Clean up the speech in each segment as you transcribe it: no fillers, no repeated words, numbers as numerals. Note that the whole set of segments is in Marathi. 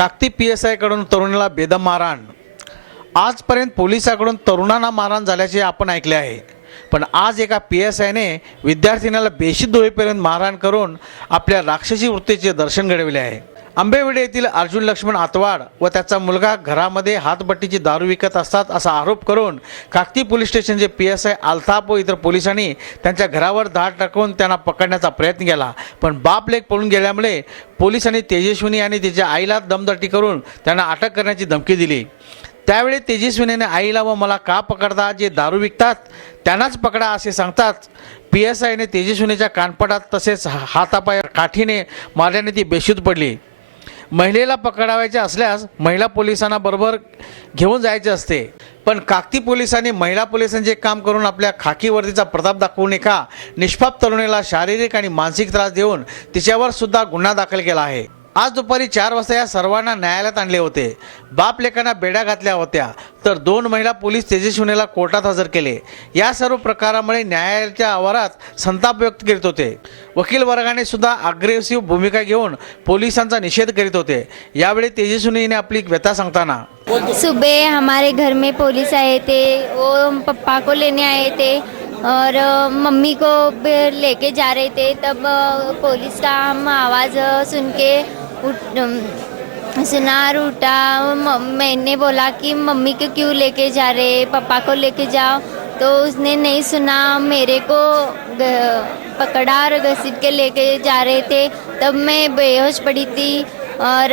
काकती PSI कडून तरुणाला बेदम मारहाण। आजपर्यंत पोलिसांकडून तरुणांना मारहाण झाल्याचे आपण ऐकले आहे, पण आज एका PSI ने विद्यार्थिनीला बेशुद्ध होईपर्यंत मारहाण करून आपल्या राक्षसी वृत्तीचे दर्शन घडविले आहे। आंबेवडे येथील अर्जुन लक्ष्मण आतवाड व त्याचा मुलगा घरामध्ये हातभट्टीची दारू विकत असतात असा आरोप करून काकती पोलीस स्टेशनचे PSI अल्ताफ व इतर पोलिसांनी त्यांच्या घरावर धाड टाकून त्यांना पकडण्याचा प्रयत्न केला, पण बाप लेक पळून गेल्यामुळे पोलिसांनी तेजस्विनी आणि तिच्या आईला दमदाटी करून त्यांना अटक करण्याची धमकी दिली। त्यावेळी तेजस्विनीने आईला व मला का पकडता, जे दारू विकतात त्यांनाच पकडा असे सांगतात PSI ने तेजस्विनीच्या कानपटात तसेच हातापायावर काठीने मारल्याने ती बेशुद्ध पडली। महिलेला पकडायचे असल्यास महिला पोलिसांना बरोबर घेऊन जायचे असते, पण काकती पोलिसांनी महिला पोलिसांचे काम करून आपल्या खाकी वर्दीचा प्रताप दाखवून एका निष्पाप तरुणीला शारीरिक आणि मानसिक त्रास देऊन तिच्यावर सुद्धा गुन्हा दाखल केला आहे। आज दुपारी 4 वाजता या सर्वांना न्यायालयात आणले होते। बाप लेकांना बेड्या घातल्या होत्या, तर 2 महिला पोलीस तेजस्विनीला कोर्टात हजर केले। या सर्व प्रकारामुळे न्यायालयाच्या आवारात संताप व्यक्त करीत होते। वकील वर्गाने सुद्धा अग्रेसिव्ह भूमिका घेऊन पोलिसांचा निषेध करीत होते। यावेळी तेजस्विनीने आपली व्यथा सांगताना, सुबह हमारे घर में पुलिस आए थे, वो पप्पा को लेने आए थे और मम्मी को लेके जा रहे थे। तब पुलिस का हम आवाज़ सुन के सुना और उठा। मैंने बोला कि मम्मी को क्यों लेके जा रहे, पापा को लेके जाओ, तो उसने नहीं सुना, मेरे को पकड़ा और घसीट के लेके जा रहे थे। तब मैं बेहोश पड़ी थी और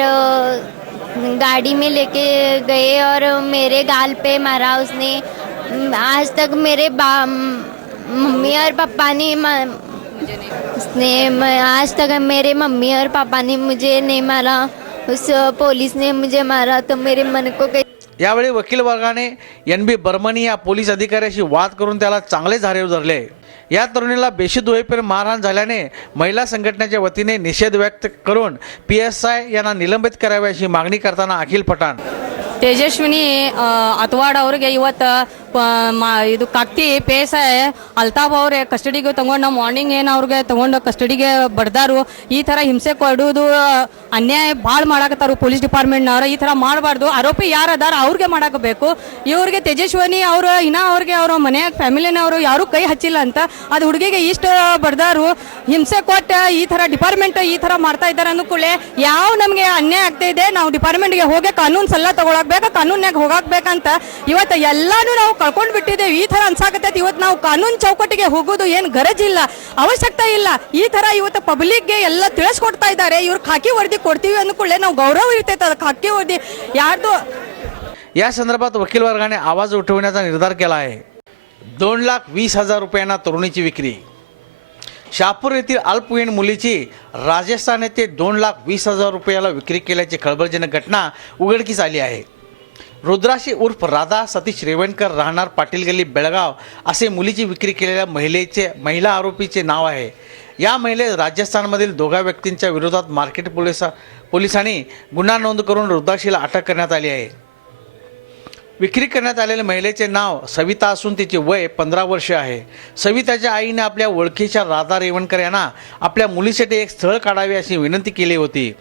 गाड़ी में लेके गए और मेरे गाल पे मारा उसने। आज तक मेरे मम्मी और पापा ने आज तक मेरे मम्मी और पापा ने मुझे नहीं मारा, उस पुलिस ने मुझे मारा। तो मेरे मन को यावेळी वकील वर्गाने NB बर्मनी या पोलीस अधिकाऱ्याशी वाद करून त्याला चांगले धारेवर धरले। या तरुणीला बेशुद्ध होईपर्यंत मारहाण झाल्याने महिला संघटनेच्या वतीने निषेध व्यक्त करून PSI यांना निलंबित करावे अशी मागणी करताना अखिल पठाण, ತೇಜಸ್ವಿನಿ ಅತವಾಡ್ ಅವರಿಗೆ ಇವತ್ತು ಇದು ಕಾಕ್ತಿ PSI ಅಲ್ತಾಫ್ ಅವರೇ ಕಸ್ಟಡಿಗೆ ತಗೊಂಡು ಮಾರ್ನಿಂಗ್ ಏನು ಅವ್ರಿಗೆ ತಗೊಂಡು ಕಸ್ಟಡಿಗೆ ಬಡ್ದಾರು। ಈ ಥರ ಹಿಂಸೆ ಕೊಡುವುದು ಅನ್ಯಾಯ ಭಾಳ ಮಾಡಾಕತ್ತಾರು ಪೊಲೀಸ್ ಡಿಪಾರ್ಟ್ಮೆಂಟ್ನವ್ರು। ಈ ಥರ ಮಾಡಬಾರ್ದು, ಆರೋಪಿ ಯಾರು ಅದಾರ ಅವ್ರಿಗೆ ಮಾಡಾಕಬೇಕು। ಇವ್ರಿಗೆ ತೇಜಸ್ವಿನಿ ಅವರು ಇನ್ನ ಅವ್ರಿಗೆ ಅವ್ರ ಮನೆಯ ಫ್ಯಾಮಿಲಿನವರು ಯಾರೂ ಕೈ ಹಚ್ಚಿಲ್ಲ ಅಂತ ಅದು ಹುಡುಗಿಗೆ ಇಷ್ಟು ಬಡ್ದಾರು, ಹಿಂಸೆ ಕೊಟ್ಟು ಈ ಥರ ಡಿಪಾರ್ಟ್ಮೆಂಟ್ ಈ ಥರ ಮಾಡ್ತಾ ಇದ್ದಾರೆ ಅಂದ್ಕೊಳ್ಳೆ ಯಾವ ನಮಗೆ ಅನ್ಯಾಯ ಆಗ್ತಾ ಇದೆ। ನಾವು ಡಿಪಾರ್ಟ್ಮೆಂಟ್ಗೆ ಹೋಗಿ ಕಾನೂನು ಸಲ್ಲ ತಗೊಳಕ್ ಕಾನೂನ್ಯಾಗ ಹೋಗಬೇಕಂತ ಇವತ್ತು ಎಲ್ಲಾನು ನಾವು ಕಳ್ಕೊಂಡು ಬಿಟ್ಟಿದ್ದೇವೆ। ಈ ತರ ಅನ್ಸಾಕತ್ತೈತಿ ಇವತ್ತು ನಾವು ಕಾನೂನು ಚೌಕಟ್ಟಿಗೆ ಹೋಗೋದು ಏನು ಗರಜಿಲ್ಲ, ಅವಶ್ಯಕತೆ ಇಲ್ಲ। ಈ ತರ ಇವತ್ತು ಪಬ್ಲಿಕ್ಗೆ ಎಲ್ಲ ತಿಳಿಸ್ಕೊಡ್ತಾ ಇದ್ದಾರೆ, ಇವ್ರು खाकी वर्दी ಕೊಡ್ತೀವಿ ಅಂದ್ಕೊಳ್ಳೆ ನಾವು ಗೌರವ ಇರ್ತೈತೆ ಅದು खाकी वर्दी ಯಾರ್ದು। या संदर्भात वकील वर्गाने आवाज उठवण्याचा निर्धार केला आहे। 2,20,000 रुपयांना तरुणीची विक्री। शहापूर येथील अल्पवयीन मुलीची राजस्थान येथे 2,20,000 रुपयाला विक्री केल्याची खळबळजनक घटना उघडकीस आली आहे। रुद्राशी उर्फ राधा सतीश रेवणकर राहणार पाटील गल्ली बेळगाव असे मुलीची विक्री केलेल्या महिला आरोपीचे नाव आहे। या महिलेस राजस्थानमधील 2 व्यक्तींच्या विरोधात मार्केट पोलिसांनी गुन्हा नोंद करून रुद्राशीला अटक करण्यात आली आहे। विक्री करण्यात आलेल्या महिलेचे नाव सविता असून तिचे वय 15 वर्ष आहे। सविताच्या आईने आपल्या ओळखीच्या राधा रेवणकर यांना आपल्या मुलीसाठी एक स्थळ काढावे अशी विनंती केली होती।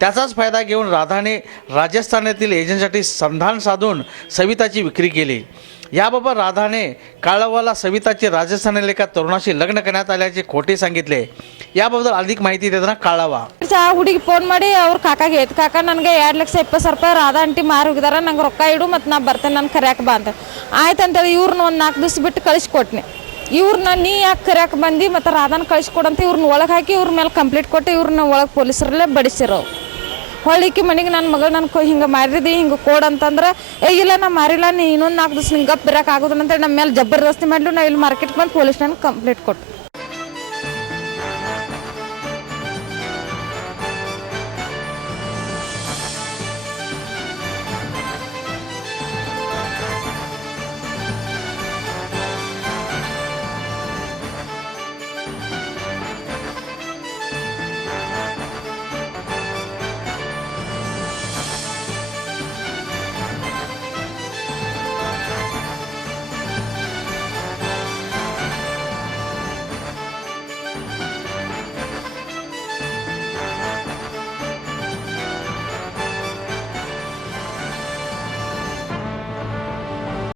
त्याचाच फायदा घेऊन राधाने राजस्थानातील एजंटसाठी संधान साधून सविताची विक्री केली। याबाबत राधाने काळवाला सविताची राजस्थानातील एका तरुणाशी लग्न करण्यात आल्याचे खोटे सांगितले। याबद्दल अधिक माहिती देताना काळवा ಹುಡುಗಿ ಫೋನ್ ಮಾಡಿ ಅವ್ರ ಕಾಕಾಗೆ ಕಾಕ ನನಗೆ 2,20,000 ರೂಪಾಯಿ ರಾಧಾ ಆಂಟಿ ಮಾರಿ ಹೋಗಿದಾರ, ನಂಗೆ ರೊಕ್ಕ ಇಡು ಮತ್ತು ನಾ ಬರ್ತೇನೆ, ನಾನು ಕರ್ಯಾಕ ಬಾ ಅಂತ ಆಯ್ತಂತೇಳಿ ಇವ್ರನ್ನ ಒಂದು 4 ದಿವಸ ಬಿಟ್ಟು ಕಳಿಸ್ಕೊಟ್ನೆ। ಇವ್ರನ್ನ ನೀ ಯಾಕೆ ಕರ್ಯಾಕ ಬಂದು ಮತ್ತು ರಾಧಾನ ಕಳಿಸ್ಕೊಡಂತ ಇವ್ರನ್ನ ಒಳಗೆ ಹಾಕಿ ಇವ್ರ ಮೇಲೆ ಕಂಪ್ಲೇಂಟ್ ಕೊಟ್ಟು ಇವ್ರನ್ನ ಒಳಗೆ ಪೊಲೀಸರಲ್ಲೇ ಬಡಿಸಿರೋ। ಹೊಳಿಕೆ ಮನೆಗೆ ನನ್ನ ಮಗಳು ನನ್ನ ಹಿಂಗೆ ಮಾರಿದಿ ಹಿಂಗೆ ಕೋಡ್ ಅಂತಂದ್ರೆ ಇಲ್ಲ ನಾ ಮಾರಿಲ್ಲ, ನೀ ಇನ್ನೊಂದು 4 ದಿವಸ ನಿಂಗೆ ಗಪ್ ಬಿರಕ್ಕೆ ಆಗೋದಿಲ್ಲ ಅಂತೇಳಿ ನಮ್ಮ ಮೇಲೆ ಜಬರ್ದಸ್ತಿ ಮಾಡ್ಲು ನಾವು ಇಲ್ಲಿ ಮಾರ್ಕೆಟ್ಗೆ ಬಂದು ಪೊಲೀಸ್ ಸ್ಟೇಷನ್ಗೆ ಕಂಪ್ಲೇಂಟ್ ಕೊಟ್ಟು